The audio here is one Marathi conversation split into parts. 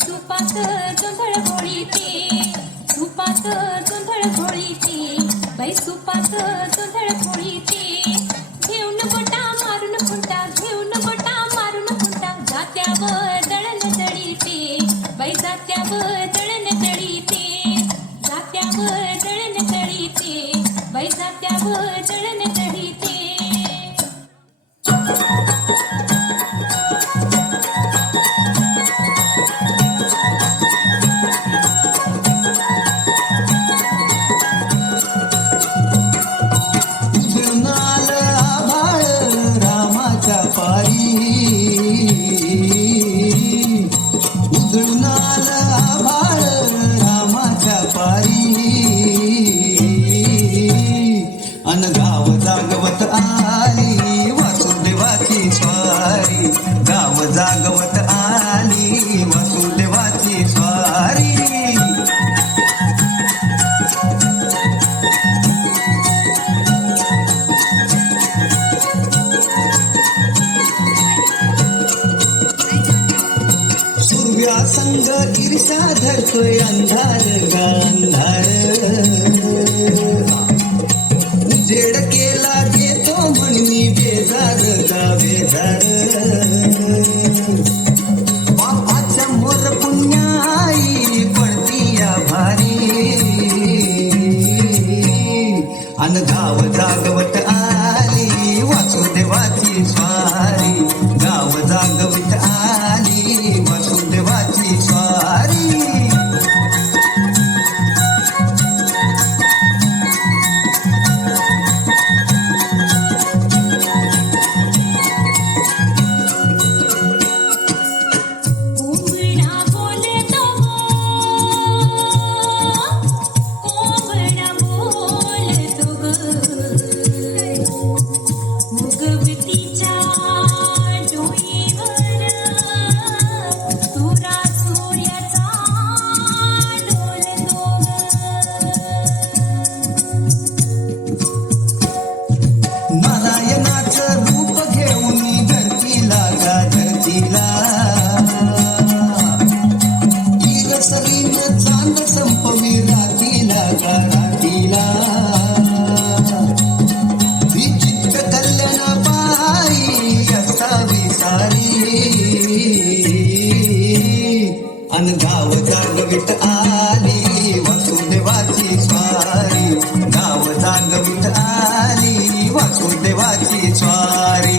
सुपात जोंधळ घोळीते, सुपात जोंधळ घोळीते, बाई सुपात जोंधळ घोळीते. घेऊन गोटा मारून खुंटा, घेऊन गोटा मारून खुंटा, जात्यावर दळण दळीते, बाई जात्यावर दळण दळीते, जात्यावर दळण दळीते, बाई जात्यावर दळण दळीते. उधळून आलं आभाळ रामाच्या पारी, अन गाव जागवत आली वासुदेवाची स्वारी, गाव जागवत आली वासुदेवाची स्वारी. सूर्या संग ईर्षा धरतोय अंधार गा अंधार, उजेड केला घेतो म्हणून बेजार गा बेजार. बापाच्या मोर पुण्याई पडती या भारी, अन गाव जागवत आली वासुदेवाची स्वारी, गाव जागवत आली वासुदेवाची स्वारी. नारायणाचं रूप घेऊन धरतीला गा धरतीला, सरीन चांद संपवी राखीला गा राखीला. विचित्र कल्याण पायी असावी सारी, अन गाव जागवित आली वासुदेवाची स्वारी, गाव जागवित आली वासुदेवाची स्वारी.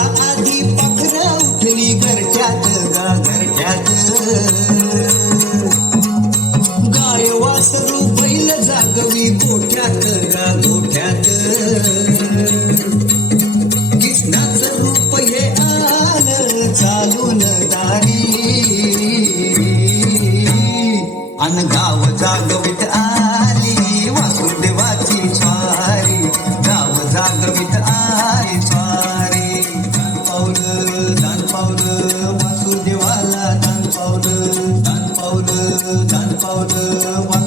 आधी पाखरं उठली घरट्यात गा घरट्यात, गाय वासरू बैल जागवी गोठ्यात गा गोठ्यात. कृष्णाचं रूप हे आलं चालून दारी, अन गाव जागवित आली वासुदेवाची स्वारी, गाव जागवित आली स्वारी. दान पावलं वासुदेवाला दान पावलं, दान पावलं, दान पावलं.